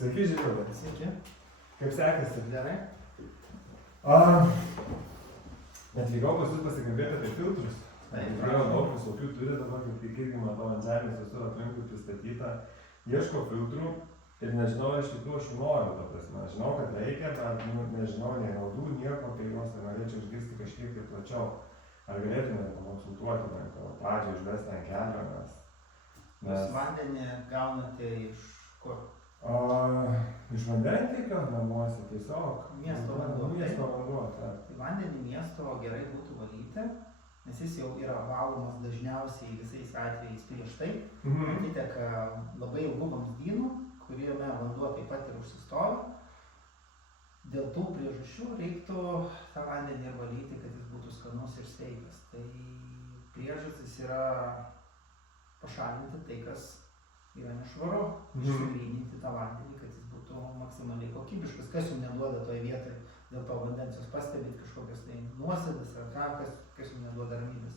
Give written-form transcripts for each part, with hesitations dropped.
Sveiki, Žilvinai. Sveiki. Kaip sekasi? Gerai. Atvykau pas jūs pasikalbėti apie filtrus. Tikrai daug visokių turi dabar, kaip tik irgi matau ant žemės visur aplinkui pristatyta. Ieško filtrų ir nežinau, iš tikrųjų aš noriu, ta prasme. Žinau, kad reikia, bet nežinau, nei naudų, nieko apie juos, tai norėčiau išgirsti kažkiek tai plačiau. Ar galėtumėte pakonsultuoti man, to pradžią išvesti ant kelio, Jūs vandenį gaunate iš kur? Iš vandentiekio namuose tiesiog. Miesto vanduo. Miesto vanduo, Tai vandenį miesto gerai būtų valyti, nes jis jau yra valomas dažniausiai visais atvejais prieš tai. Atiteka labai ilgų vamzdynų, kuriame vanduo taip pat ir užsistovi. Dėl tų priežasčių reiktų tą vandenį valyti, kad jis būtų skanus ir sveikas. Tai priežastis yra pašalinti tai, kas yra nešvaru, išsigryninti tą vandenį, kad jis būtų maksimaliai kokybiškas. Kas jums neduoda toje vietoje dėl to vandens, jūs pastebit kažkokias tai nuosėdas ar ką, kas jums neduoda ramybės?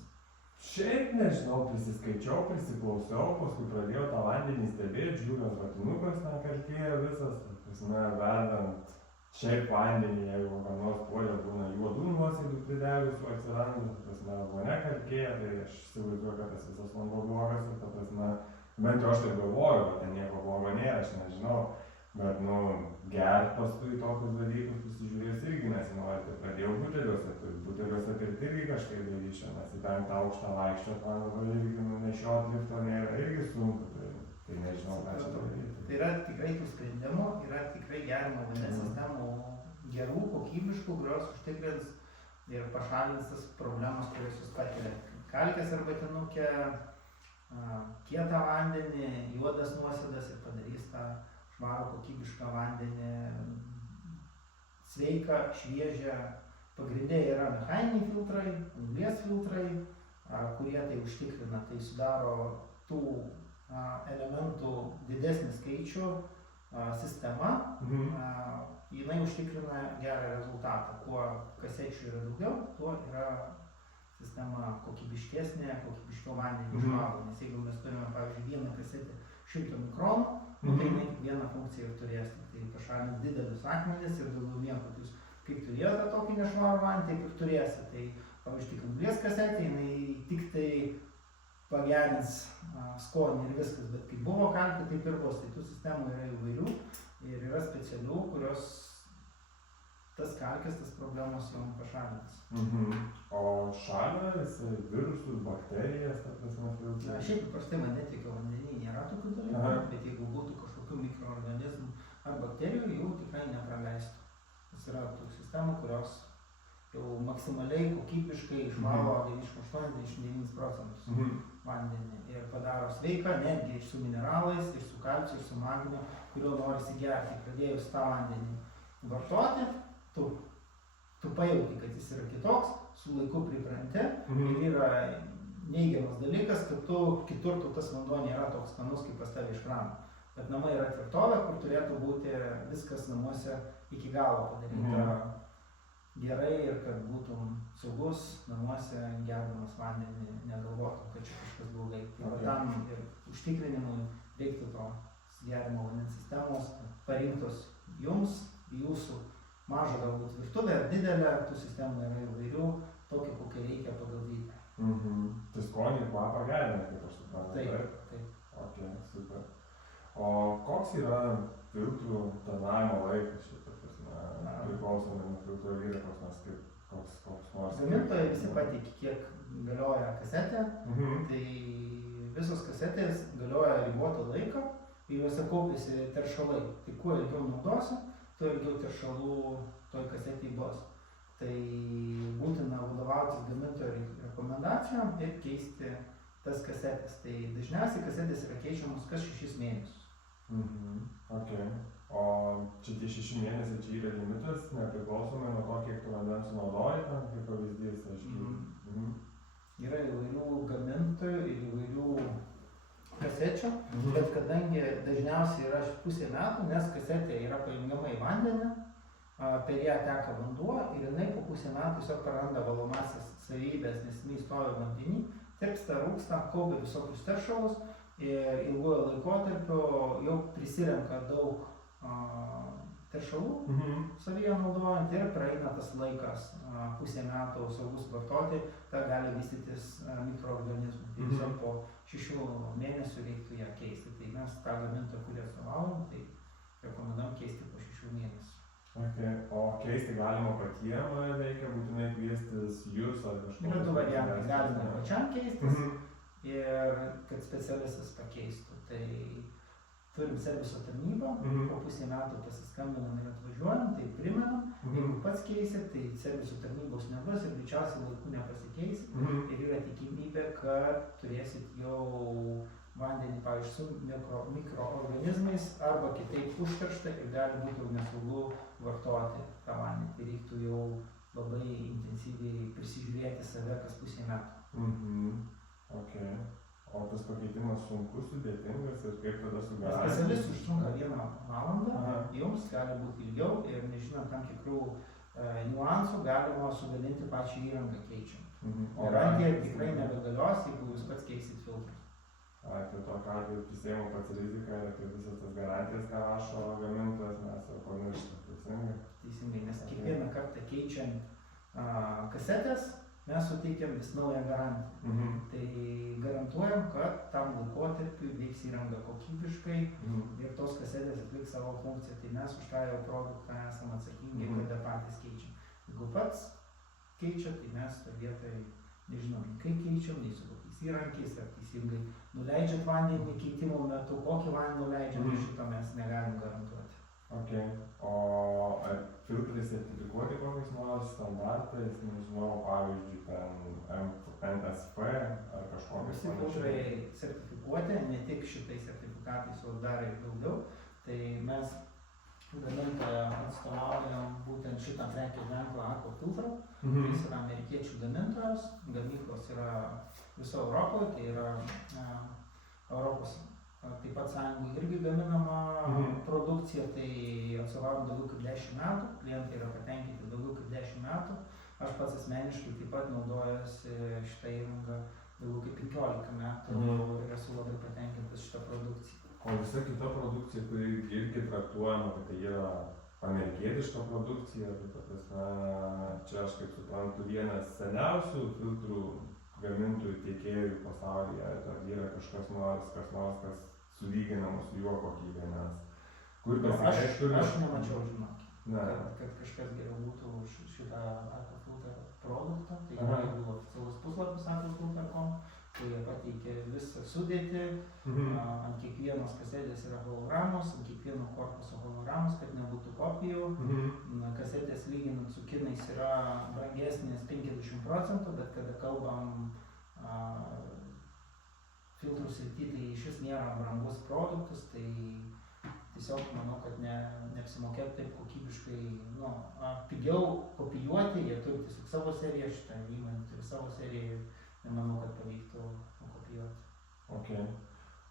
Šiaip nežinau, prisiskaičiau, prisiklausiau, paskui pradėjau tą vandenį stebėti, žiūriu, ratinukas ten kalkėja visas, verdant šiaip vandenį, jeigu ką nors puolė būna juodų nuosėdų pridegusių atsiranda, mane kalkėja, tai aš įsivaizduoju, kad tas visas vanduo blogas ir ta prasme, bent jau aš taip galvoju, kad ten nieko blogo nėra, aš nežinau, bet gert paskui tokius dalykus pasižiūrėjus irgi nesinori, tai pradėjau buteliuose pirkti irgi kažkaip dalyšę, nes į 5 aukštą vaikščiot, man dabar irgi nešiot lifto nėra, irgi sunku, tai nežinau, ką čia daryti. Tai yra tikrai tų sprendimų, yra tikrai gerimo vandens sistemų gerų, kokybiškų, kurios užtikrins ir pašalins tas problemas, kurias jūs patiriate. Kalkės arba tinukė, kietą vandenį, juodas nuosėdas ir padarys tą švarų kokybišką vandenį, sveiką, šviežią. Pagrindė yra mechaniniai filtrai, anglies filtrai, kurie tai užtikrina. Tai sudaro tų elementų didesnį skaičių sistema. Jinai užtikrina gerą rezultatą. Kuo kasečių yra daugiau, tuo yra sistema kokybiškesnė, kokybiškiau vandenį išvalo. Nes jeigu mes turime, pavyzdžiui, vieną kasetę 100 mikronų, tai jinai tik vieną funkciją ir turės. Tai pašalins didelius akmenis ir daugiau nieko. Jūs kaip turėjote tokį nešvarų vandenį, taip ir turėsite. Tai, pavyzdžiui, tik anglies kasetė, jinai tik tai pagerins skonį ir viskas. Bet kai buvo kalkių, taip ir bus. Tai tų sistemų yra įvairių ir yra specialių, kurios tas kalkės, tas problemos jau pašalins. O šalia virusus, bakterijas, ta prasme, filtrai? Šiaip paprastai vandentiekio vandenyje nėra tokių dalykų, bet jeigu būtų kažkokių mikroorganizmų ar bakterijų, jau tikrai nepraleistų. Tas yra tų sistemų, kurios jau maksimaliai kokybiškai išvalo 98–99% vandenį ir padaro sveiką, netgi ir su mineralais, ir su kalciu, ir su magniu, kuriuo norisi gerti. Pradėjus tą vandenį vartoti, tu pajauti, kad jis yra kitoks, su laiku pripranti ir yra neigiamas dalykas, kad kitur tas vanduo nėra toks skanus, kaip pas tave iš krano. Bet namai yra tvirtovė, kur turėtų būti viskas namuose iki galo padaryta gerai ir kad būtum saugus namuose gerdamas vandenį, negalvotum, kad čia kažkas blogai. Tai tam ir užtikrinimui reiktų to gerimo vandens sistemos parinktos jums, jūsų mažą galbūt virtuvę ar didelę, tų sistemų yra įvairių, tokią, kokią reikia pagal dydį. Tai skonį ir kvapą gerina, kaip aš suprantu, taip? Ok, super. O koks yra filtrų tarnavimo laikas šitą prasme? Priklausomai nuo filtrų yra koks nors? Gamintojai visi pateikia, kiek galioja kasetė, tai visos kasetės galioja ribotą laiką ir juose kaupiasi teršalai. Tai kuo ilgiau naudosi, tuo ilgiau teršalų toj kasetėj bus. Tai būtina vadovautis gamintojo rekomendacijom ir keisti tas kasetės. Tai dažniausiai kasetės yra keičiamos kas 6 mėnesius. Ok. O čia tie 6 mėnesiai čia yra limitas, nepriklausomai nuo to, kiek tu vandens sunaudoji, tam kaip pavyzdys, Yra įvairių gamintojų ir įvairių kasečių, bet kadangi dažniausiai yra pusė metų, nes kasetė yra pajungiama į vandenį, per ją teka vanduo ir jinai po pusę metų tiesiog praranda valomąsias savybės, nes jinai stovi vandenį, tirpsta, rūksta, kaupia visokius teršalus ir ilguoju laikotarpiu jau prisirenka daug teršalų Mhm. savyje naudojant ir praeina tas laikas, pusę metų saugus vartoti, ta gali vystytis mikroorganizmų. Tai tiesiog po 6 mėnesių reiktų ją keisti. Tai mes tą gamintoją, kurį atstovaujam, tai rekomenduojam keisti po 6 mėnesių. Okay. O keisti galima patiem, ar reikia būtinai kviestis jūs ar kažką? Yra 2 variantai, galima pačiam keistis ir kad specialistas pakeistų. Tai turim serviso tarnybą, po pusę metų pasiskambinam ir atvažiuojam, tai primenam, jeigu pats keisit, tai serviso tarnybos nebus ir greičiausiai laiku nepasikeis. Ir yra tikimybė, kad turėsit jau vandenį, pavyzdžiui, su mikroorganizmais arba kitaip užterštą ir gali būti jau nesaugu vartoti tą vandenį. Tai reiktų jau labai intensyviai prisižiūrėti save kas pusę metų. Okay. O tas pakeitimas sunkus, sudėtingas ir kaip tada su garantija? Specialistų užtrunka 1 valandą, jums gali būti ilgiau ir nežinant tam tikrų niuansų galima sudalinti pačią įrangą keičiant. Garantija tikrai nebegalios, jeigu jūs pats keisit filtrus. Tai tokiu atveju prisėjimu pats riziką ir kaip visas tas garantijas, ką rašo gamintojas, mes jau pamirštam, teisingai? Teisingai, nes kiekvieną kartą keičiant kasetės, mes suteikiam vis naują garantiją. Tai garantuojam, kad tam laikotarpiu veiks įranga kokybiškai ir tos kasetės atliks savo funkciją. Tai mes už tą jau produktą esam atsakingi, kada patys keičiam. Jeigu pats keičia, tai mes tą vietoj nežinom, kai keičiam, nei su kokiais įrankiais, ar teisingai nuleidžiat vandenį keitimo metu, kokį vandenį nuleidžiat, šito mes negalim garantuoti. Okay. O ar filtrai sertifikuoti kokiais nors standartais, nežinau, pavyzdžiui, ten NSP ar kažkokiais? Visi filtrai sertifikuoti, ne tik šitais sertifikatais, o dar ir daugiau. Tai mes gamintoją atstovaujam būtent šitą prekės ženklą Aquafiltra. Jis yra amerikiečių gamintojas, gamyklos yra viso Europoje, tai yra Europos taip pat sąjungų irgi gaminama produkcija, tai atstovaujam daugiau kaip 10 metų, klientai yra patenkinti daugiau kaip 10 metų. Aš pats asmeniškai taip pat naudojuosi šitą įrangą daugiau kaip 15 metų ir esu labai patenkintas šitą produkciją. O visa kita produkcija, kuri irgi traktuojama, kad tai yra amerikietiška produkcija, tai ta prasme, čia aš kaip suprantu vienas seniausių filtrų gamintojų tiekėjų pasaulyje, ar yra kažkas nors, kas sulyginama su juo kokybė, nes kur pasikeistų? Aš nemačiau, žinok, Ne. kad kažkas geriau būtų už šitą Aquafiltra produktą. Tai yra jau oficialus puslapis aquafiltra.com, kai jie pateikė visą sudėtį, ant kiekvienos kasetės yra hologramos, ant kiekvieno korpuso hologramos, kad nebūtų kopijų. Kasetės lyginant su kinais yra brangesnės 50%, bet kada kalbam filtrų srity, tai šis nėra brangus produktas, tai tiesiog manau, kad neapsimokėtų taip kokybiškai, pigiau kopijuoti, jie turi tiesiog savo seriją, šitą įmonę turi savo seriją ir nemanau, kad pavyktų nukopijuoti. Okay.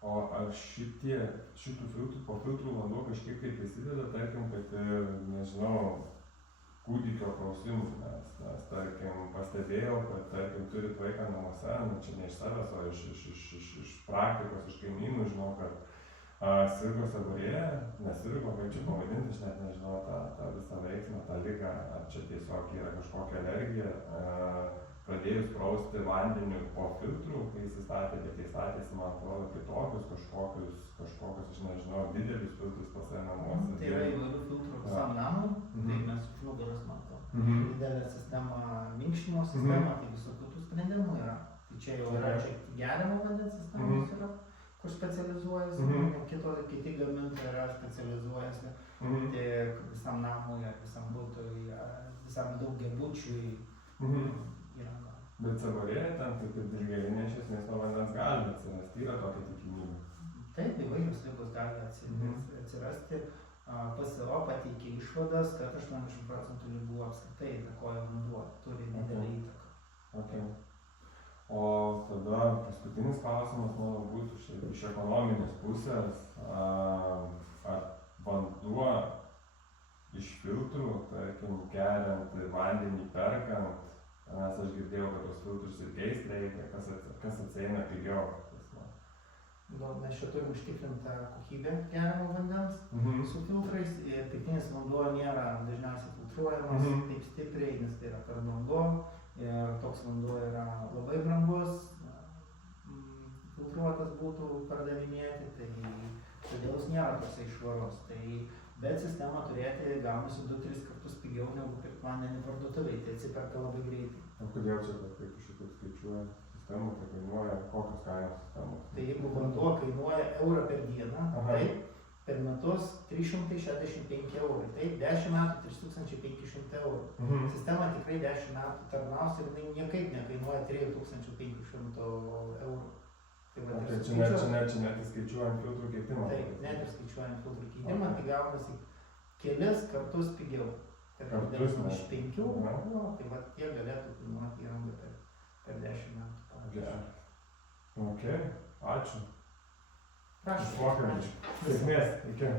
O ar šitų filtrų, po filtrų vanduo kažkiek tai prisideda, tarkim, kad, nežinau, kūdikio prausimų, nes tarkim, pastebėjau, kad, tarkim, turit vaiką namuose, čia ne iš savęs, o iš praktikos, iš kaimynų, žinau, kad sirgo seborėja, nesirgo, kaip čia pavadinti, aš net nežinau tą visą veiksmą, tą ligą, ar čia tiesiog yra kažkokia alergija. Pradėjus prausti vandeniu po filtrų, kai jis įstatė, bet jis statėsi, man atrodo, kitokius, kažkokius, aš nežinau, didelius filtrus pas save namuose. Tai yra įvairių filtrų visam namui, tai mes už nugaros matom. Didelė sistema, minkštimo sistema, tai visokių tų sprendimų yra. Tai čia jau yra čia geriamo vandens sistemos yra, kur specializuojasi, kiti gamintojai yra specializuojasi, tik visam namui, ar visam butui, ar visam daugiabučiui įranga. Bet seborėja ten kaip ir dilgėlinė iš esmės nuo vandens gali atsirasti, yra tokia tikimybė. Taip, įvairios ligos gali atsirasti. PSO pateikė išvadas, kad 80% ligų apskritai įtakoja vanduo, turi didelę įtaką. Okay. O tada paskutinis klausimas mano būtų iš ekonominės pusės, ar vanduo iš filtrų, tarkim, geriant vandenį perkant, nes aš girdėjau, kad tos filtrus ir keist reikia, kas atsieina pigiau. Mes čia turim užtikrintą kokybę geriamo vandens su filtrais ir tekininis vanduo nėra dažniausiai filtruojamas taip stipriai, nes tai yra per brangu ir toks vanduo yra labai brangus, filtruotas būtų pardavinėti, tai todėl jis nėra toksai švarus. Bet sistemą turėti gaunasi 2-3 kartus pigiau negu pirkti vandenį parduotuvėj, tai atsiperka labai greitai. O kodėl čia kaip šitaip skaičiuoja sistemą, tai kainuoja kokios kainos sistemos? Tai jeigu vanduo kainuoja eurą per dieną, taip, per metus 365 eurai, taip, 10 metų 3500 eurų. Sistema tikrai 10 metų tarnaus ir jinai niekaip nekainuoja 3500 eurų. Tai čia net įskaičiuojant filtrų keitimą. Taip, net ir skaičiuojant filtrų keitimą, tai gaunasi kelis kartus pigiau. Kartus, ne? Iš 5, tai va tiek galėtų kainuoti įranga per 10 metų. Gerai. Ok, ačiū. Prašau. Pokalbį. Sėkmės. Iki.